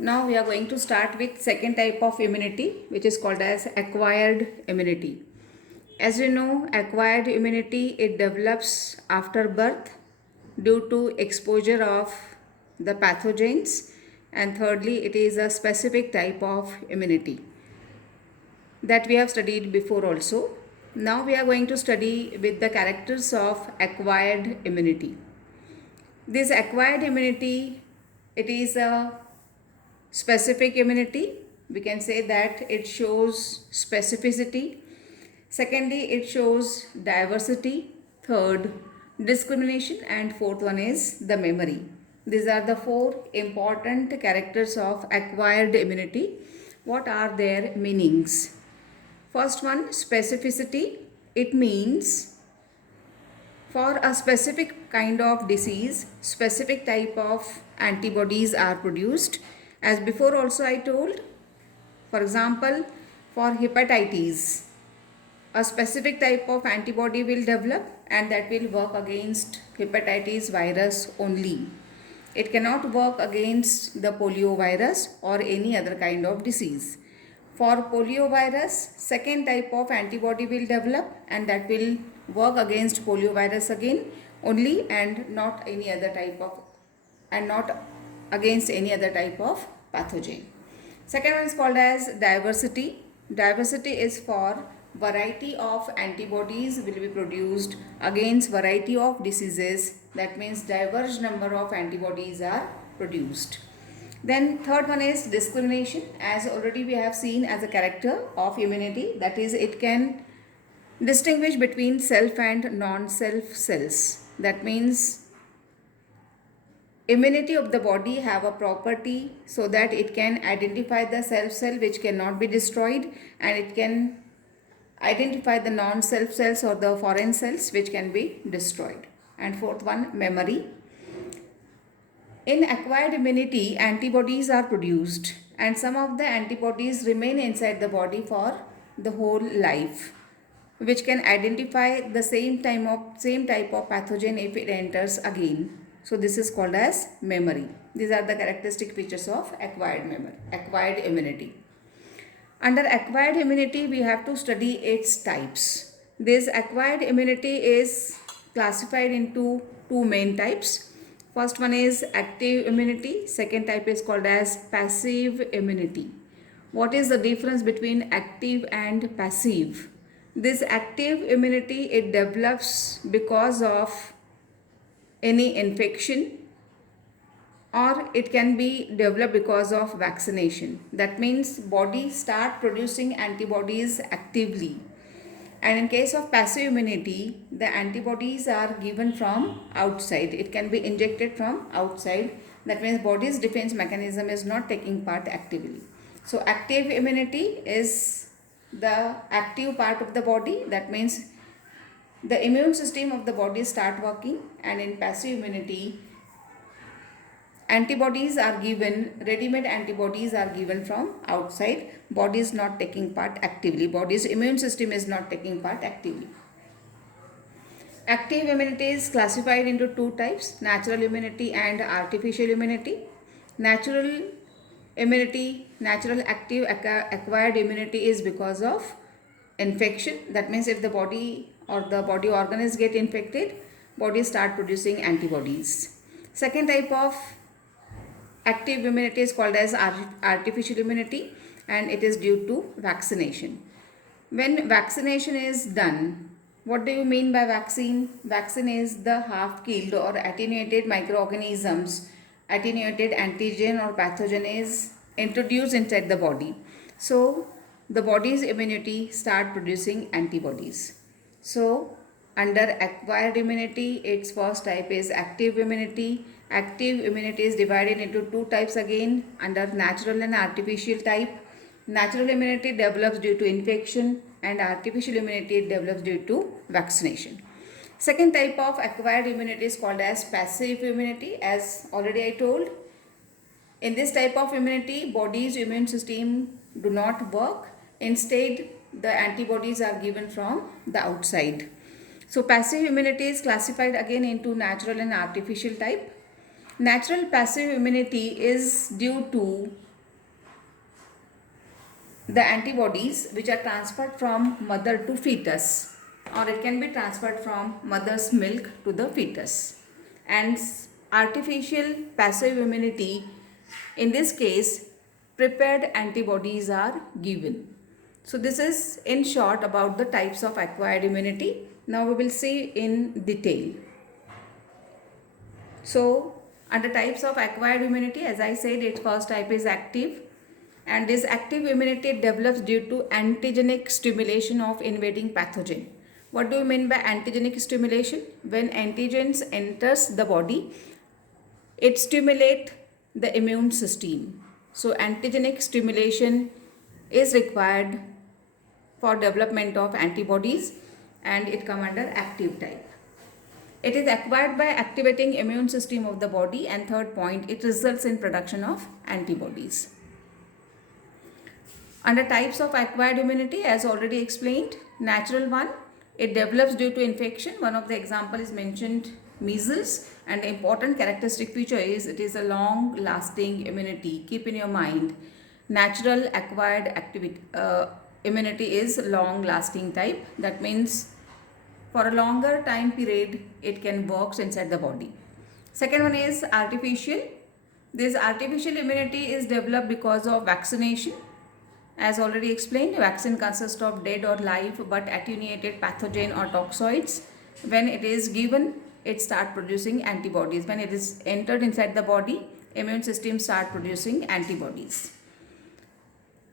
Now we are going to start with second type of immunity, which is called as acquired immunity. As you know, acquired immunity, it develops after birth due to exposure of the pathogens, and thirdly it is a specific type of immunity that we have studied before also. Now we are going to study with the characters of acquired immunity. This acquired immunity, it is a specific immunity. We can say that it shows specificity. Secondly, it shows diversity. Third, discrimination. And fourth one is the memory. These are the four important characters of acquired immunity. What are their meanings? First one, specificity. It means for a specific kind of disease, specific type of antibodies are produced. As before also I told, for example, for hepatitis, a specific type of antibody will develop and that will work against hepatitis virus only. It cannot work against the polio virus or any other kind of disease. For polio virus, second type of antibody will develop and that will work against polio virus again only and not any other type of and not against any other type of pathogen. Second one is called as diversity. Diversity is for variety of antibodies will be produced against variety of diseases. That means diverse number of antibodies are produced. Then third one is discrimination. As already we have seen as a character of immunity, that is it can distinguish between self and non-self cells. That means immunity of the body have a property so that it can identify the self cell which cannot be destroyed, and it can identify the non-self cells or the foreign cells which can be destroyed. And fourth one, memory. In acquired immunity, antibodies are produced and some of the antibodies remain inside the body for the whole life, which can identify the same type of pathogen if it enters again. So this is called as memory. These are the characteristic features of acquired immunity. Under acquired immunity, we have to study its types. This acquired immunity is classified into two main types. First one is active immunity. Second type is called as passive immunity. What is the difference between active and passive? This active immunity, it develops because of any infection, or it can be developed because of vaccination. That means body start producing antibodies actively. And in case of passive immunity, the antibodies are given from outside. It can be injected from outside. That means body's defense mechanism is not taking part actively. So active immunity is the active part of the body. That means the immune system of the body start working. And in passive immunity, antibodies are given, ready-made antibodies are given from outside. Body is not taking part actively. Body's immune system is not taking part actively. Active immunity is classified into two types, natural immunity and artificial immunity. Natural immunity, natural active acquired immunity is because of infection. That means if the body or the body organs get infected, body start producing antibodies. Second type of active immunity is called as artificial immunity, and it is due to vaccination. When vaccination is done, what do you mean by vaccine? Vaccine is the half-killed or attenuated microorganisms, attenuated antigen or pathogen is introduced inside the body. So the body's immunity start producing antibodies. So under acquired immunity, its first type is active immunity. Active immunity is divided into two types again under natural and artificial type. Natural immunity develops due to infection and artificial immunity develops due to vaccination. Second type of acquired immunity is called as passive immunity. As already I told, in this type of immunity, body's immune system do not work. Instead, the antibodies are given from the outside. So passive immunity is classified again into natural and artificial type. Natural passive immunity is due to the antibodies which are transferred from mother to fetus, or it can be transferred from mother's milk to the fetus. And artificial passive immunity, in this case, prepared antibodies are given. So this is in short about the types of acquired immunity. Now we will see in detail. So under types of acquired immunity, as I said, its first type is active, and this active immunity develops due to antigenic stimulation of invading pathogen. What do you mean by antigenic stimulation? When antigens enters the body, it stimulates the immune system. So antigenic stimulation is required for development of antibodies, and it comes under active type. It is acquired by activating immune system of the body, and third point, it results in production of antibodies. Under types of acquired immunity, as already explained, natural one, it develops due to infection. One of the example is mentioned, measles, and the important characteristic feature is it is a long lasting immunity. Keep in your mind, natural acquired immunity is long lasting type. That means for a longer time period it can work inside the body. Second one is artificial. This artificial immunity is developed because of vaccination. As already explained, vaccine consists of dead or live but attenuated pathogen or toxoids. When it is given, it starts producing antibodies. When it is entered inside the body, immune system start producing antibodies.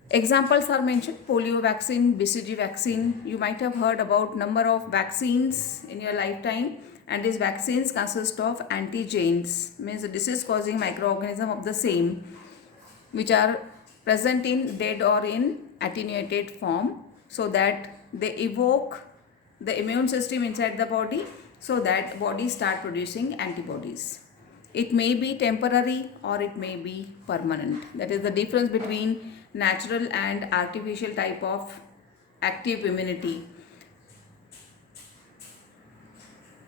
Examples are mentioned: polio vaccine, BCG vaccine. You might have heard about number of vaccines in your lifetime, and these vaccines consist of antigens, means the disease causing microorganism of the same, which are present in dead or in attenuated form, so that they evoke the immune system inside the body, so that body start producing antibodies. It may be temporary or it may be permanent. That is the difference between natural and artificial type of active immunity.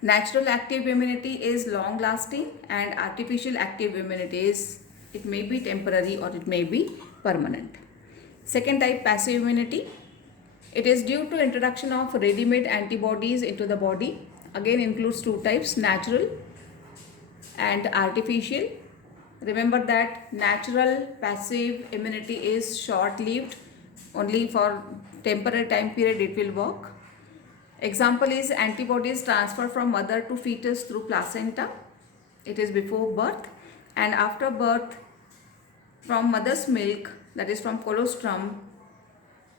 Natural active immunity is long lasting, and artificial active immunity is, it may be temporary or it may be permanent. Second type, passive immunity. It is due to introduction of ready-made antibodies into the body. Again includes two types, natural and artificial. Remember that natural passive immunity is short-lived, only for temporary time period it will work. Example is antibodies transferred from mother to fetus through placenta. It is before birth, and after birth from mother's milk, that is from colostrum,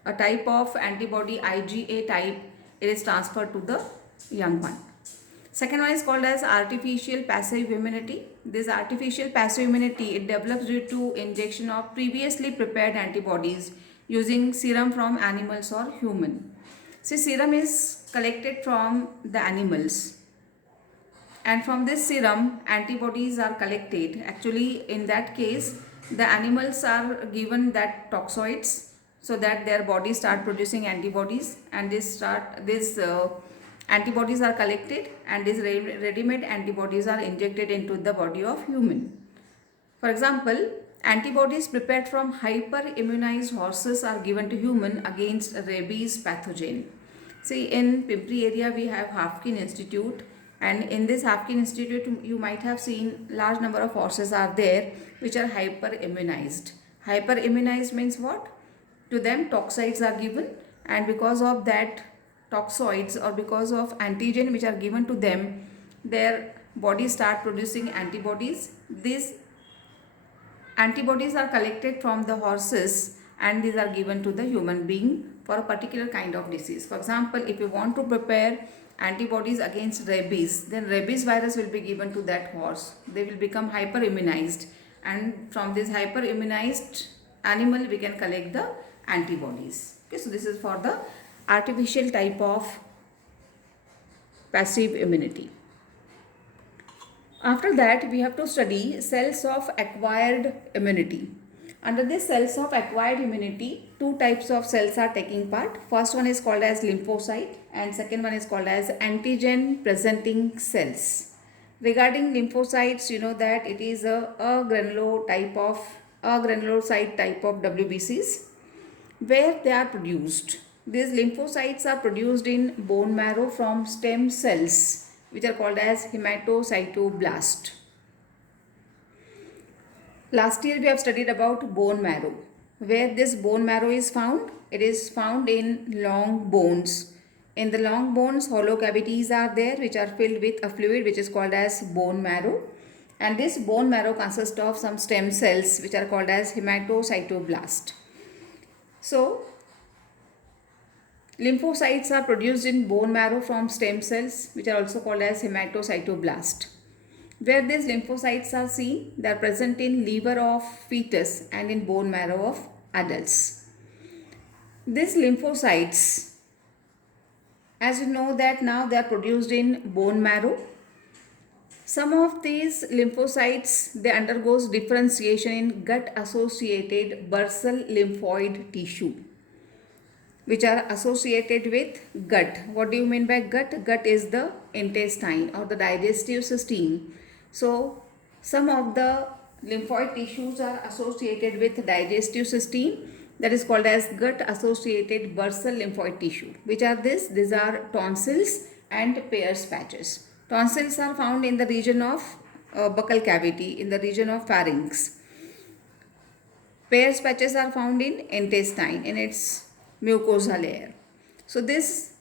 a type of antibody IgA type, it is transferred to the young one. Second one is called as artificial passive immunity. This artificial passive immunity, it develops due to injection of previously prepared antibodies using serum from animals or human. See, serum is collected from the animals, and from this serum antibodies are collected. Actually, in that case, the animals are given that toxoids, so that their body start producing antibodies, and antibodies are collected, and these ready-made antibodies are injected into the body of human. For example, antibodies prepared from hyper-immunized horses are given to human against rabies pathogen. See, in Pimpri area we have Haffkine Institute, and in this Haffkine Institute you might have seen large number of horses are there which are hyper-immunized. Hyper-immunized means what? To them toxoids are given, and because of that toxoids, or because of antigen which are given to them, their body start producing antibodies. These antibodies are collected from the horses, and these are given to the human being for a particular kind of disease. For example, if you want to prepare antibodies against rabies, then rabies virus will be given to that horse. They will become hyper immunized, and from this hyper immunized animal we can collect the antibodies. Okay, so this is for the artificial type of passive immunity. After that, we have to study cells of acquired immunity. Under this cells of acquired immunity, two types of cells are taking part. First one is called as lymphocyte, and second one is called as antigen presenting cells. Regarding lymphocytes, you know that it is a granulocyte type of WBCs. where they are produced. These lymphocytes are produced in bone marrow from stem cells, which are called as hematocytoblast. Last year we have studied about bone marrow. Where this bone marrow is found? It is found in long bones. In the long bones, hollow cavities are there which are filled with a fluid which is called as bone marrow. And this bone marrow consists of some stem cells which are called as hematocytoblast. So, lymphocytes are produced in bone marrow from stem cells which are also called as hematocytoblast. Where these lymphocytes are seen, they are present in liver of fetus and in bone marrow of adults. These lymphocytes, as you know that now they are produced in bone marrow. Some of these lymphocytes, they undergoes differentiation in gut associated basal lymphoid tissue, which are associated with gut. What do you mean by gut? Gut is the intestine or the digestive system. So, some of the lymphoid tissues are associated with digestive system, that is called as gut associated basal lymphoid tissue. Which are this? These are tonsils and Peyer's patches. Tonsils are found in the region of buccal cavity, in the region of pharynx. Peyer's patches are found in intestine, in its mucosa layer. So this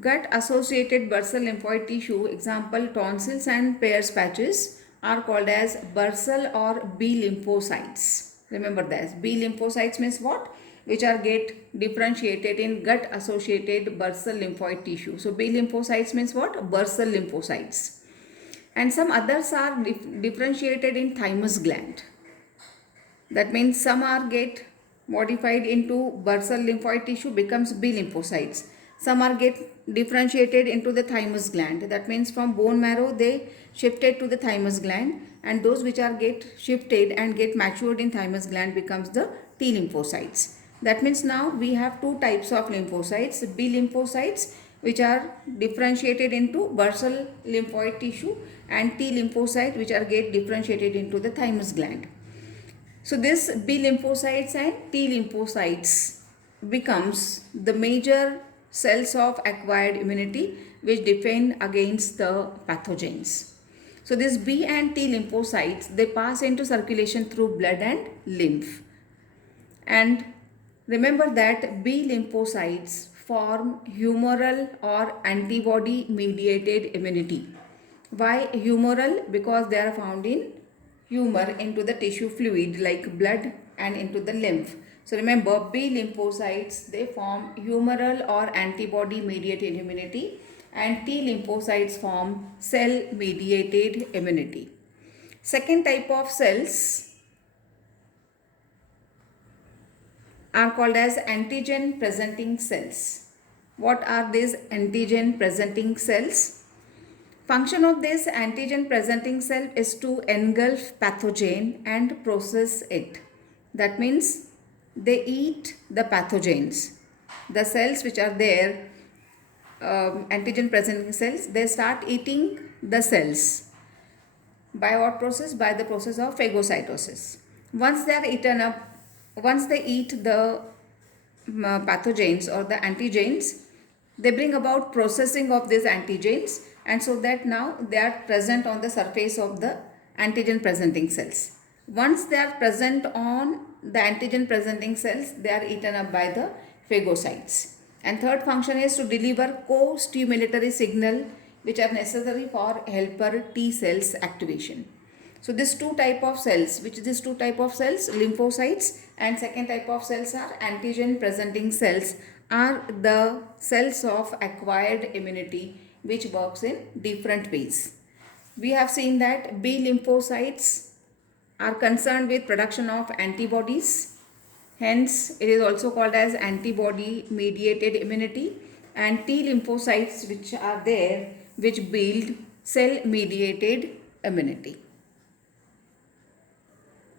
gut associated basal lymphoid tissue, example tonsils and Peyer's patches, are called as basal or B lymphocytes. Remember that B lymphocytes means what? Which are get differentiated in gut associated basal lymphoid tissue. So B lymphocytes means what? Basal lymphocytes. And some others are differentiated in thymus gland. That means some are get modified into basal lymphoid tissue, becomes B lymphocytes. Some are get differentiated into the thymus gland. That means from bone marrow they shifted to the thymus gland, and those which are get shifted and get matured in thymus gland becomes the T lymphocytes. That means now we have two types of lymphocytes, B lymphocytes, which are differentiated into basal lymphoid tissue, and T lymphocyte which are get differentiated into the thymus gland. So this B lymphocytes and T lymphocytes becomes the major cells of acquired immunity which defend against the pathogens. So this B and T lymphocytes, they pass into circulation through blood and lymph. And remember that B lymphocytes form humoral or antibody mediated immunity. Why humoral? Because they are found in humor into the tissue fluid like blood and into the lymph. So remember, B lymphocytes, they form humoral or antibody mediated immunity, and T lymphocytes form cell mediated immunity. Second type of cells are called as antigen presenting cells. What are these antigen presenting cells? Function of this antigen presenting cell is to engulf pathogen and process it. That means they eat the pathogens. The cells which are there, antigen presenting cells, they start eating the cells. By what process? By the process of phagocytosis. Once they are eaten up, once they eat the pathogens or the antigens, they bring about processing of these antigens, and so that now they are present on the surface of the antigen presenting cells. Once they are present on the antigen presenting cells, they are eaten up by the phagocytes. And third function is to deliver co-stimulatory signal which are necessary for helper T cells activation. So these two type of cells, lymphocytes, and second type of cells are antigen presenting cells, are the cells of acquired immunity which works in different ways. We have seen that B lymphocytes are concerned with production of antibodies. Hence, it is also called as antibody mediated immunity, and T lymphocytes which are there which build cell mediated immunity.